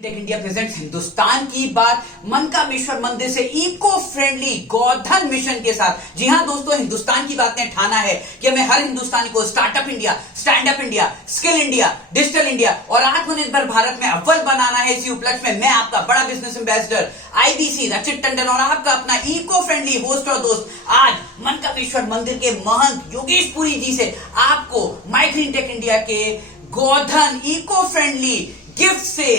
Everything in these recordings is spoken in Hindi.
टेक इंडिया प्रेजेंट्स हिंदुस्तान की बात मनकामेश्वर मंदिर से इको फ्रेंडली गोधन मिशन के साथ। जी हां दोस्तों, हिंदुस्तान की बात ने ठाना है कि हमें हर हिंदुस्तानी को startup India, stand up India, skill India, digital India और आत्मनिर्भर भारत में अव्वल बनाना है। इसी उपलक्ष्य में मैं आपका बड़ा बिजनेस एम्बेसडर आईबीसी रचित टंडन और आपका अपना इको फ्रेंडली होस्ट और दोस्त आज मनकामेश्वर मंदिर के महंत योगेश पुरी जी से आपको माई ग्रीन टेक इंडिया के गोधन इको फ्रेंडली गिफ्ट से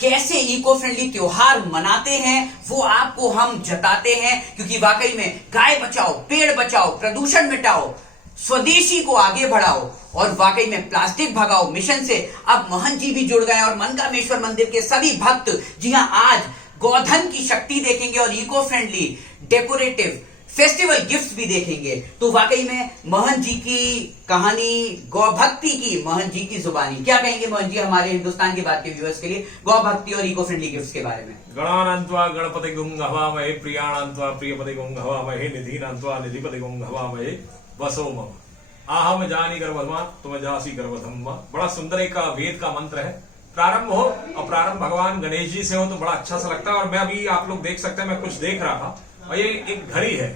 कैसे इको फ्रेंडली त्योहार मनाते हैं वो आपको हम जताते हैं, क्योंकि वाकई में गाय बचाओ, पेड़ बचाओ, प्रदूषण मिटाओ, स्वदेशी को आगे बढ़ाओ और वाकई में प्लास्टिक भगाओ मिशन से अब महंत जी भी जुड़ गए और मनकामेश्वर मंदिर के सभी भक्त जी हां आज गोधन की शक्ति देखेंगे और eco friendly decorative festival gifts भी देखेंगे। तो वाकई में महंत जी की कहानी, गौ भक्ति की, महंत जी की जुबानी, क्या कहेंगे महंत जी हमारे हिंदुस्तान की बात के व्यूअर्स के लिए गौ भक्ति और इको फ्रेंडली गिफ्ट्स के बारे में? गणानान्त्वा गणपति गुं हवामहे, प्रियाणान्त्वा प्रियपति गुं हवामहे, निधीनान्त्वा निधिपति गुं हवामहे, वसो मम आहम जानी गर्भधमा तुम जासी गर्भधम। बड़ा सुंदर एक वेद का मंत्र है। प्रारंभ हो और प्रारंभ भगवान गणेश जी से हो तो बड़ा अच्छा सा लगता है। और मैं अभी आप लोग देख सकते हैं, मैं कुछ देख रहा था और ये एक घड़ी है,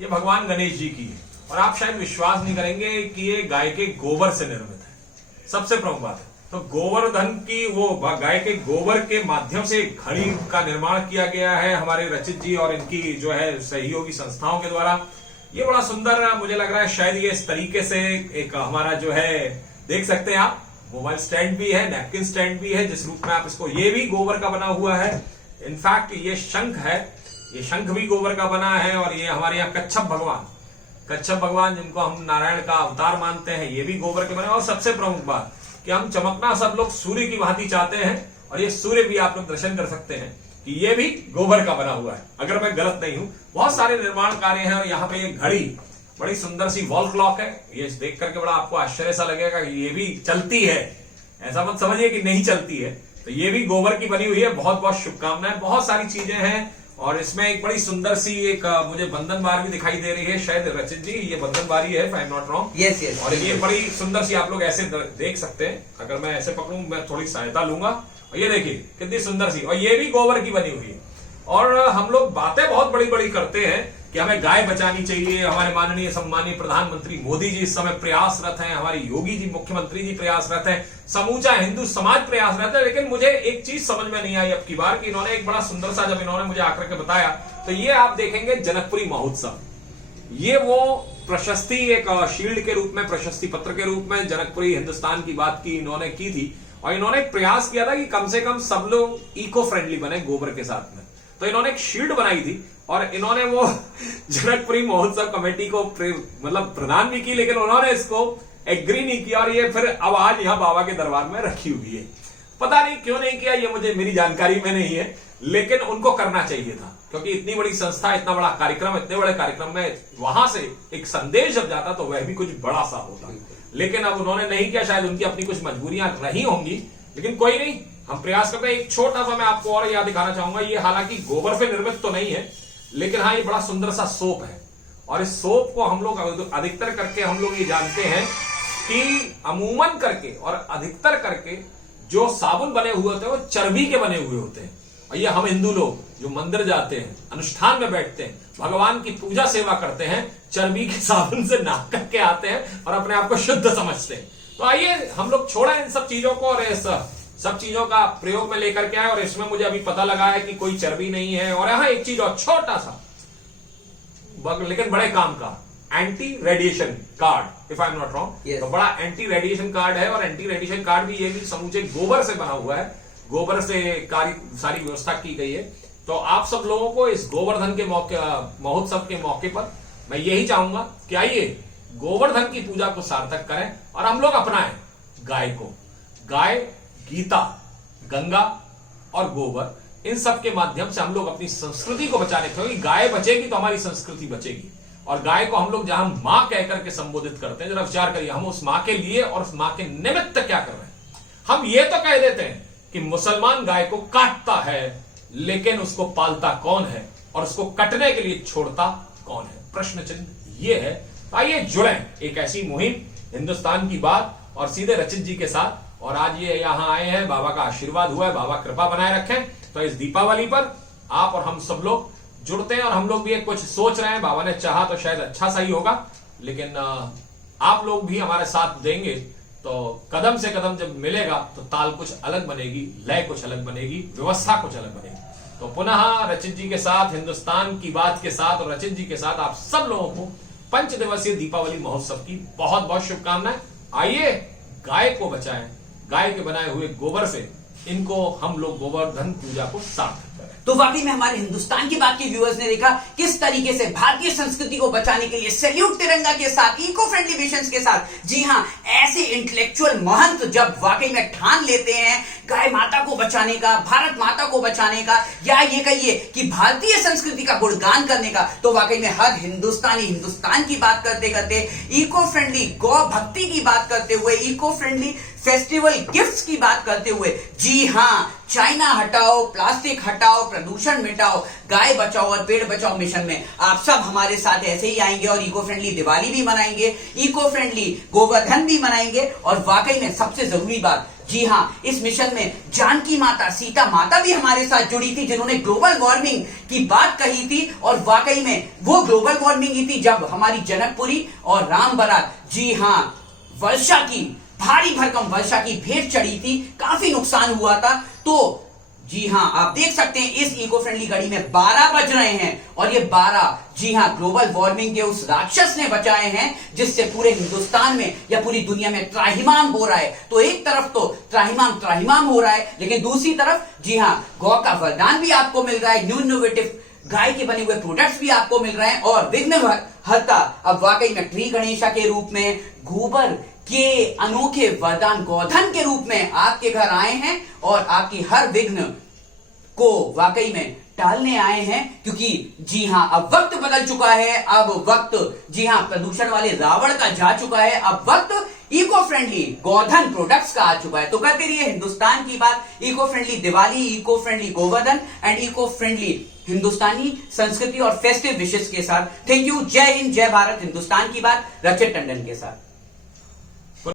ये भगवान गणेश जी की है। और आप शायद विश्वास नहीं करेंगे कि ये गाय के गोबर से निर्मित है। सबसे प्रमुख बात है तो गोवर्धन की वो गाय के गोबर के माध्यम से घड़ी का निर्माण किया गया है हमारे रचित जी और इनकी जो है सहयोगी संस्थाओं के द्वारा। ये बड़ा सुंदर मुझे लग रहा है। शायद ये इस तरीके से एक हमारा जो है देख सकते हैं आप, मोबाइल स्टैंड भी है, नैपकिन स्टैंड भी है, जिस रूप में आप इसको, ये भी गोबर का बना हुआ है। इनफैक्ट ये शंख है, ये शंख भी गोबर का बना है। और ये हमारे यहाँ कच्छप भगवान जिनको हम नारायण का अवतार मानते हैं, ये भी गोबर के बने। और सबसे प्रमुख बात कि हम चमकना सब लोग सूर्य की भांति चाहते हैं और ये सूर्य भी आप लोग दर्शन कर सकते हैं कि ये भी गोबर का बना हुआ है, अगर मैं गलत नहीं हूं। बहुत सारे निर्माण कार्य हैं और यहाँ पे ये घड़ी बड़ी सुंदर सी वॉल क्लॉक है। ये देख करके बड़ा आपको आश्चर्य सा लगेगा कि ये भी चलती है, ऐसा मत समझिए कि नहीं चलती है। तो ये भी गोबर की बनी हुई है। बहुत बहुत शुभकामनाएं। बहुत सारी चीजें हैं और इसमें एक बड़ी सुंदर सी एक मुझे बंधन बार भी दिखाई दे रही है। शायद रचित जी ये बंधन बारी है, if I am not wrong. Yes yes. और ये बड़ी सुंदर सी आप लोग ऐसे देख सकते हैं। अगर मैं ऐसे पकड़ूं, मैं थोड़ी सहायता लूंगा और ये देखिए कितनी सुंदर सी, और ये भी गोबर की बनी हुई है। और हम लोग बातें बहुत बड़ी बड़ी करते हैं कि हमें गाय बचानी चाहिए। हमारे माननीय सम्मानीय प्रधानमंत्री मोदी जी इस समय प्रयासरत हैं, हमारे योगी जी मुख्यमंत्री जी प्रयासरत हैं, समूचा हिंदू समाज प्रयासरत है। लेकिन मुझे एक चीज समझ में नहीं आई अब की बार कि इन्होंने एक बड़ा सुंदर सा, जब इन्होंने मुझे आकर के बताया तो ये आप देखेंगे जनकपुरी महोत्सव, ये वो प्रशस्ति एक शील्ड के रूप में, प्रशस्ति पत्र के रूप में जनकपुरी हिंदुस्तान की बात की इन्होंने की थी। और इन्होंने एक प्रयास किया था कि कम से कम सब लोग इको फ्रेंडली बने गोबर के साथ में। तो इन्होंने एक शील्ड बनाई थी और इन्होंने वो जनकपुरी महोत्सव कमेटी को मतलब प्रदान भी की, लेकिन उन्होंने इसको एग्री नहीं किया और ये फिर अब आज यहाँ बाबा के दरबार में रखी हुई है। पता नहीं क्यों नहीं किया, ये मुझे मेरी जानकारी में नहीं है, लेकिन उनको करना चाहिए था, क्योंकि इतनी बड़ी संस्था, इतना बड़ा कार्यक्रम, इतने बड़े कार्यक्रम में वहां से एक संदेश जब जाता तो वह भी कुछ बड़ा सा होता। लेकिन अब उन्होंने नहीं किया, शायद उनकी अपनी कुछ मजबूरियां रही होंगी, लेकिन कोई नहीं, हम प्रयास करते हैं। एक छोटा सा मैं आपको और याद दिखाना चाहूंगा। ये हालांकि गोबर से निर्मित तो नहीं है, लेकिन हाँ ये बड़ा सुंदर सा सोप है। और इस सोप को हम लोग अधिकतर करके हम लोग ये जानते हैं कि अमूमन करके और अधिकतर करके जो साबुन बने हुए होते हैं वो चर्बी के बने हुए होते हैं। और ये हम हिंदू लोग जो मंदिर जाते हैं, अनुष्ठान में बैठते हैं, भगवान की पूजा सेवा करते हैं, चर्बी के साबुन से नहा करके आते हैं और अपने आप को शुद्ध समझते हैं। तो आइए हम लोग छोड़ें इन सब चीजों को और इस सब चीजों का प्रयोग में लेकर के आए। और इसमें मुझे अभी पता लगा है कि कोई चर्बी नहीं है। और यहां एक चीज और, छोटा सा लेकिन बड़े काम का, anti radiation card, if I am not wrong. तो बड़ा एंटी रेडिएशन कार्ड है और एंटी रेडिएशन कार्ड भी, ये भी समूचे गोबर से बना हुआ है, गोबर से सारी व्यवस्था की गई है। तो आप सब लोगों को इस गोवर्धन के महोत्सव के मौके पर मैं यही चाहूंगा कि आइए गोवर्धन की पूजा को सार्थक करें और हम लोग अपनाएं गाय को। गाय, गीता, गंगा और गोबर, इन सब के माध्यम से हम लोग अपनी संस्कृति को बचाने, क्योंकि गाय बचेगी तो हमारी संस्कृति बचेगी। और गाय को हम लोग जहां मां कहकर के संबोधित करते हैं, जरा विचार करिए, हम उस मां के लिए और उस मां के निमित्त क्या कर रहे हैं। हम ये तो कह देते हैं कि मुसलमान गाय को काटता है, लेकिन उसको पालता कौन है और उसको कटने के लिए छोड़ता कौन है, प्रश्न चिन्ह ये है। आइए जुड़ें एक ऐसी मुहिम हिंदुस्तान की बात और सीधे रचित जी के साथ और आज ये यहाँ आए हैं, बाबा का आशीर्वाद हुआ है, बाबा कृपा बनाए रखें। तो इस दीपावली पर आप और हम सब लोग जुड़ते हैं और हम लोग भी एक कुछ सोच रहे हैं। बाबा ने चाहा तो शायद अच्छा सा ही होगा, लेकिन आप लोग भी हमारे साथ देंगे तो कदम से कदम जब मिलेगा तो ताल कुछ अलग बनेगी, लय कुछ अलग बनेगी, व्यवस्था कुछ अलग बनेगी। तो पुनः रचित जी के साथ, हिंदुस्तान की बात के साथ और रचित जी के साथ आप सब लोगों को 5 दिवसीय दीपावली महोत्सव की बहुत बहुत शुभकामनाएं। आइए गाय को बचाएं, गाय के बनाए हुए गोबर से इनको हम लोग गोवर्धन पूजा को सार्थक करें। तो वाकई में हमारे हिंदुस्तान की बात के व्यूअर्स ने देखा किस तरीके से भारतीय संस्कृति को बचाने के लिए सैल्यूट तिरंगा के साथ, इको फ्रेंडली मिशन के साथ, जी हां, ऐसे इंटेलेक्चुअल महंत जब वाकई में ठान लेते हैं गाय माता को बचाने का, भारत माता को बचाने का, या ये कहिए कि भारतीय संस्कृति का गुणगान करने का, तो वाकई में हर हिंदुस्तानी हिंदुस्तान की बात करते करते, इको फ्रेंडली गौ भक्ति की बात करते हुए, इको फ्रेंडली फेस्टिवल गिफ्ट्स की बात करते हुए, जी हां, चाइना हटाओ, प्लास्टिक हटाओ, प्रदूषण मिटाओ, गाय बचाओ और पेड़ बचाओ मिशन में आप सब हमारे साथ ऐसे ही आएंगे और इको फ्रेंडली दिवाली भी मनाएंगे, इको फ्रेंडली गोवर्धन भी मनाएंगे। और वाकई में सबसे जरूरी बात, जी हां, इस मिशन में जानकी माता, सीता माता भी हमारे साथ जुड़ी थी, जिन्होंने ग्लोबल वार्मिंग की बात कही थी। और वाकई में वो ग्लोबल वार्मिंग ही थी जब हमारी जनकपुरी और राम बारात, जी हां, वर्षा की, भारी भरकम वर्षा की भेंट चढ़ी थी, काफी नुकसान हुआ था। तो जी हां, आप देख सकते हैं इस इको फ्रेंडली घड़ी में 12 बज रहे हैं और ये 12, जी हां, ग्लोबल वार्मिंग के उस राक्षस ने बचाए हैं जिससे पूरे हिंदुस्तान में या पूरी दुनिया में त्राहिमाम हो रहा है। तो एक तरफ तो त्राहिमाम हो रहा है, लेकिन दूसरी तरफ, जी हां, गौ का वरदान भी आपको मिल रहा है, न्यू इनोवेटिव गाय के बने हुए प्रोडक्ट्स भी आपको मिल रहे हैं। और विघ्न हरता अब वाकई में ट्री गणेशा के रूप में, गोबर के अनोखे वरदान गोधन के रूप में आपके घर आए हैं और आपकी हर विघ्न को वाकई में टालने आए हैं। क्योंकि जी हां, अब वक्त बदल चुका है, अब वक्त, जी हां, प्रदूषण वाले रावण का जा चुका है, अब वक्त इको फ्रेंडली गोधन प्रोडक्ट्स का आ चुका है। तो करते रहिए हिंदुस्तान की बात, eco friendly Diwali, eco friendly Govardhan and eco friendly Hindustani संस्कृति और फेस्टिव विशेष के साथ। Thank you. जय हिंद, जय भारत। हिंदुस्तान की बात रचित टंडन के साथ।